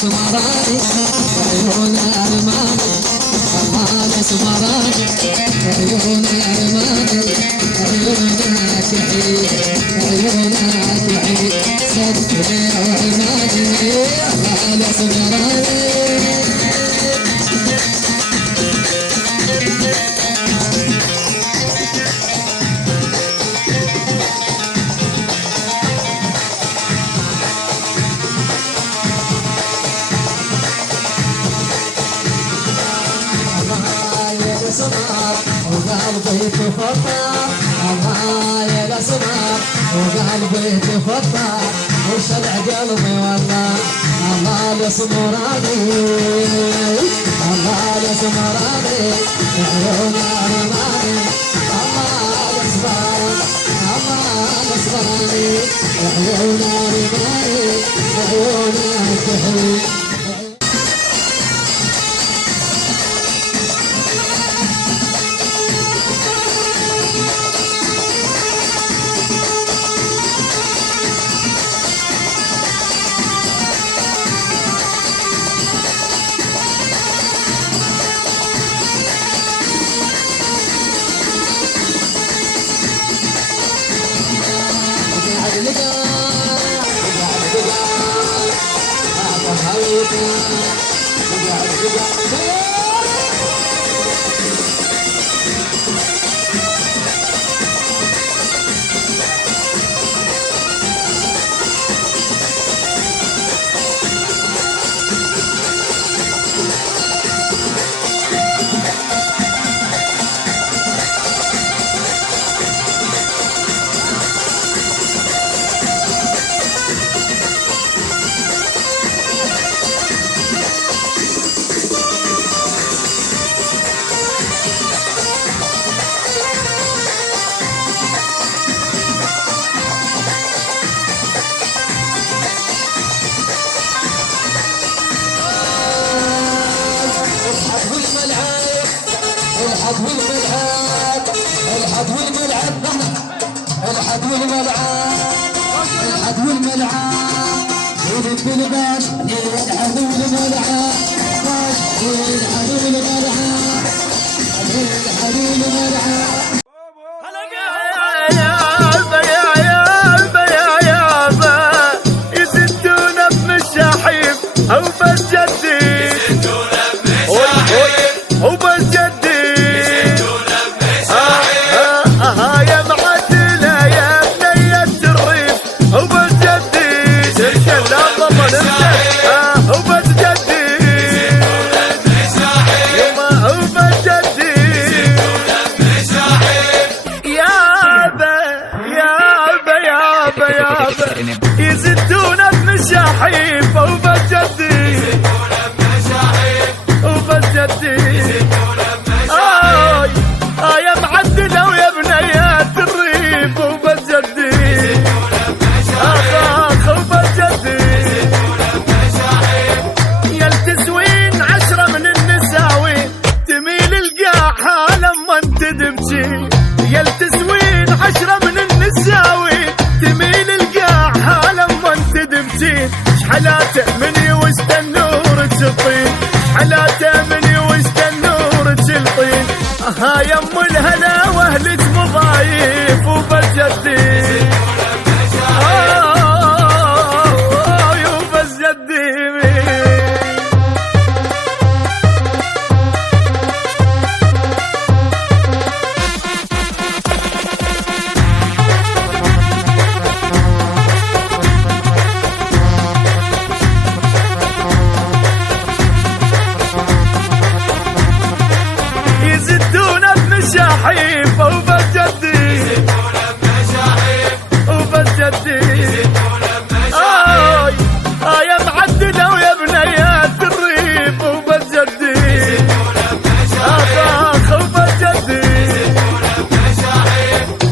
سمراني عيون أرماني أمال سمراني عيون أرماني عيونها تعيد عيونها تعيد صدقني وعماني أمال سمراني وقلبي تفطر الله يا سمار وقلبي تفطر وشلع قلبي والله الله يا سمراني الله يا سمراني عيون أرماني الله يا سمراني الله يا سمراني عيون أرماني عيون تحيي الحد والملعب الحد والملعب الحد والملعب الحد والملعب يلف بالباش الحد والملعب باش الحد والملعب الحد والملعب يزدونا بمشاحيب او بس جدي او بس جدي يا معدلة يا بنية الريف او بس جدي سرشن لا ضمن انت او بس جدي يما او بس جدي يابا يابا يابا يابا يزدونا بمشاحيب او بس جدي او بس جدي يا معدلة ويا بنيات الريف وبس جدي اخ وبس جدي يا التسوين 10 من النساوي تميل القاحة لما انت تبكي يا التسوين 10 من النساوي تميل القاحة لما انت تبكي شحلاته مني وسط النور تشطين شحلاته مني وسط النور تشلطين يا ام الهلا واهلك مضايف وبس جدي وبس جدي يزدونا بمشاحيب وبس جدي وبس جدي يا معدلة ويا بنيات الريف وبس جدي اخ وبس جدي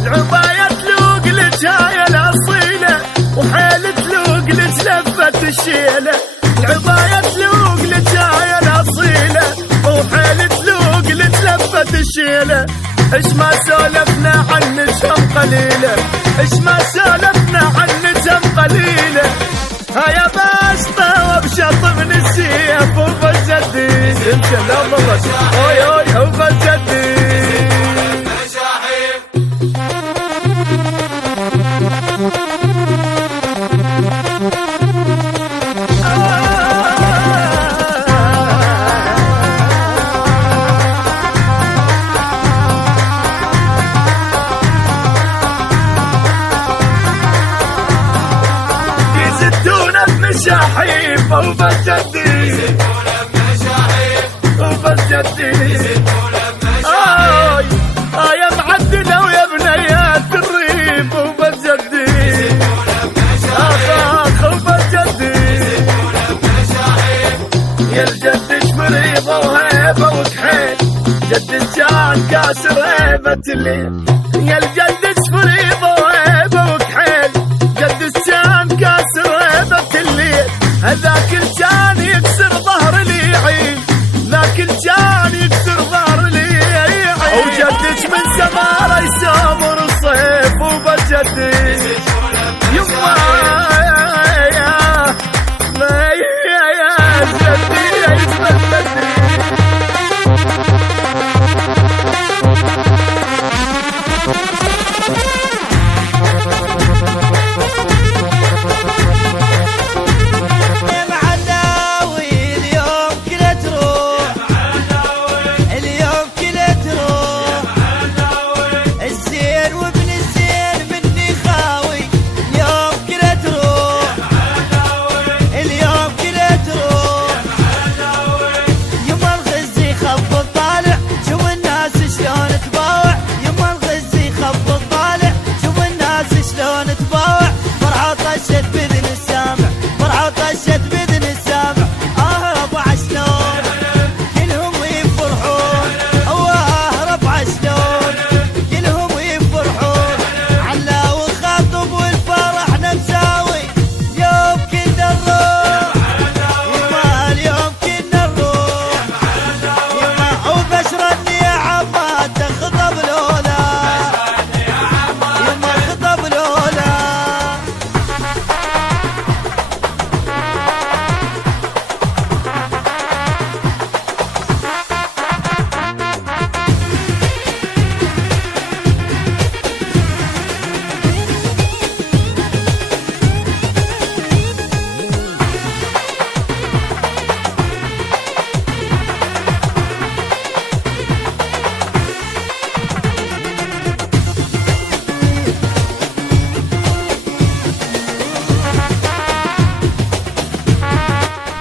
العباية تلوق لك هاي الاصيلة وحيل تلوق لك لفة الشيلة العباية تلوق لك هاي الاصيلة وحيل تلوق لك لفة الشيلة اش ما سولفنا عن نجم قليلة اش ما سولفنا عن نجم قليلة هيا بسطة وبشط من السيف وبجدي انت لا والله اوي اوي وبجدي يزدونا بمشاحيف وبجدي وبجدي يا معدنا ويا بنيات الريف وبجدي اخ وبجدي يا الجد شمريضه وهيبه وكحيل جد كان كاسر هيبه الليل يا الجد شمريضه وهيبه وكحيل جد كان كاسر هيبه الليل هذاك الجان يكسر ظهر لي يعيش ذاك الجان يكسر ظهر لي يعيش وجدك من سماره يسامر الصيف وبجدي يما يا جدي يا جدي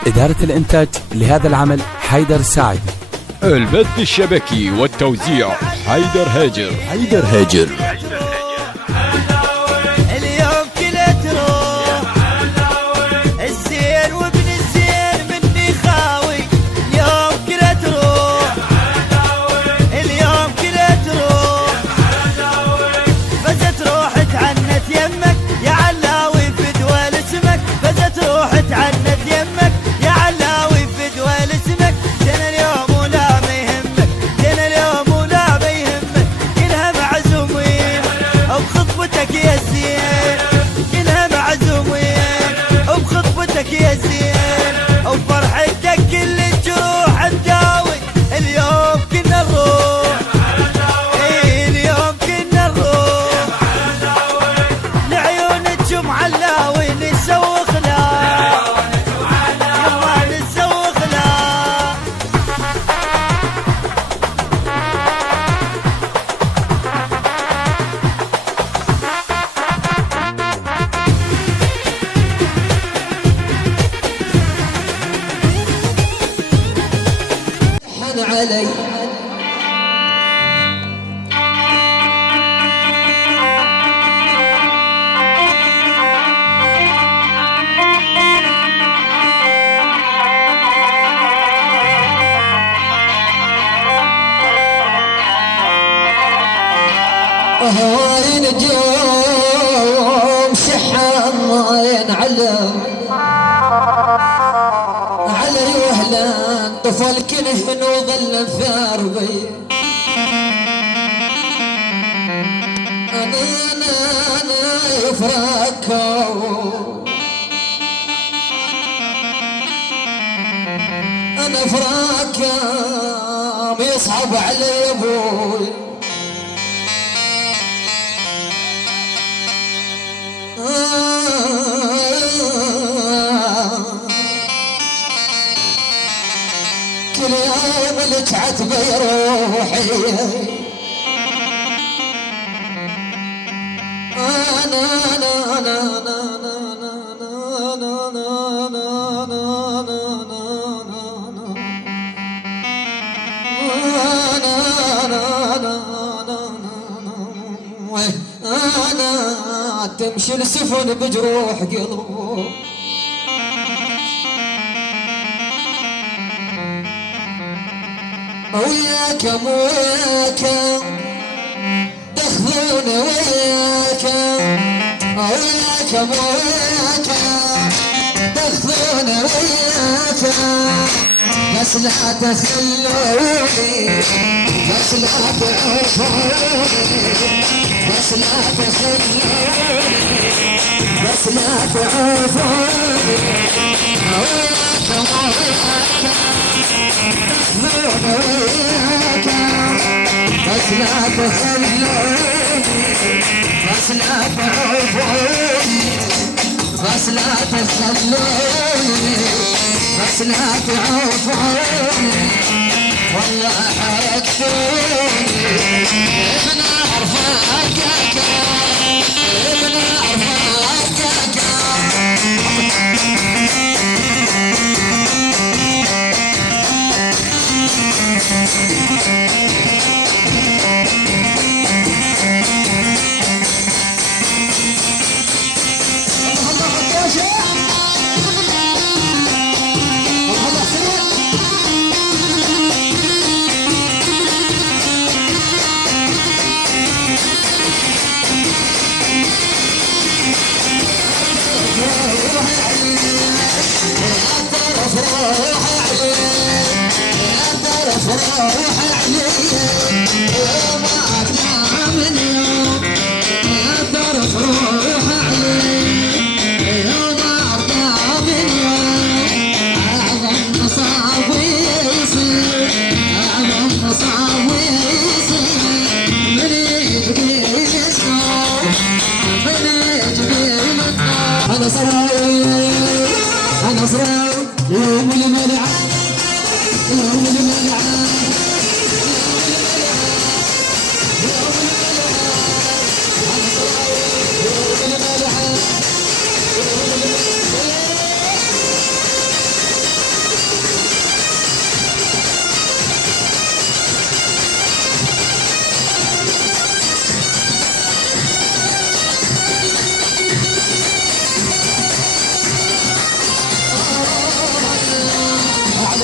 إدارة الإنتاج لهذا العمل حيدر الساعدي. البث الشبكي والتوزيع حيدر هاجر. اليوم كله تروح الزين وابن الزين مني خاوي اليوم كله تروح اليوم كله تروح فزت روحت عنت يمك يا علاوي في دول اسمك فزت روحت عنت يمك يا علاوي في دول اسمك جنا اليوم ولا ما يهمك جنا اليوم ولا ما يهمك كلها معزومين او بخطبتك يا زين كلها معزومين او بخطبتك يا زين او فرحتك كل الجروح نداوي اليوم كنا نروح اليوم كنا نروح لعيون الجمعة اللاوي نسوق لها يما نسوق لها حن علي وين جوم سحان على يوهلان طفل كنهن وظل ثاربي أنا يفركوا يكون فراق يوم يصعب علي ابوي كل يوم لك عتبة روحي أنا تمشي السفن بجروح قلبه وياك وياك دخلون وياك وياك وياك دخلون وياك بس لا تخلوني بس لا تعرفوني بس لا تخلوني بس لا تعرفوني وياك وياك دخلون وياك بس لا تخلوني بس لا تعرفوني بس لا تخلوني بس لا تعرفوني والله حرقتوني ابن عرفاكك ابن عرفاكك أنا صراع يوم الملعب يوم الملعب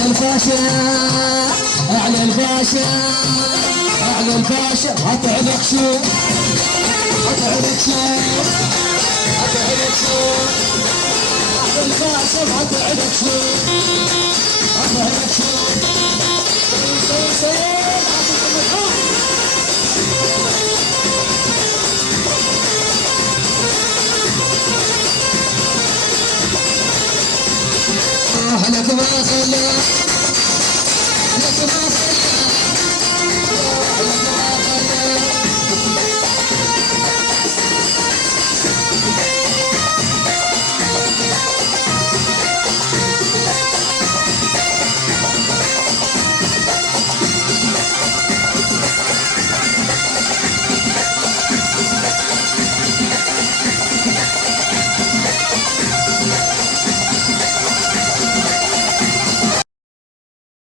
الباشا أعلى الباشا أعلى الباشا أطعلك شو أطعلك شو أطعلك شو أعلى الباشا أطعلك شو أطعلك شو لك ما خلى لك ما خلى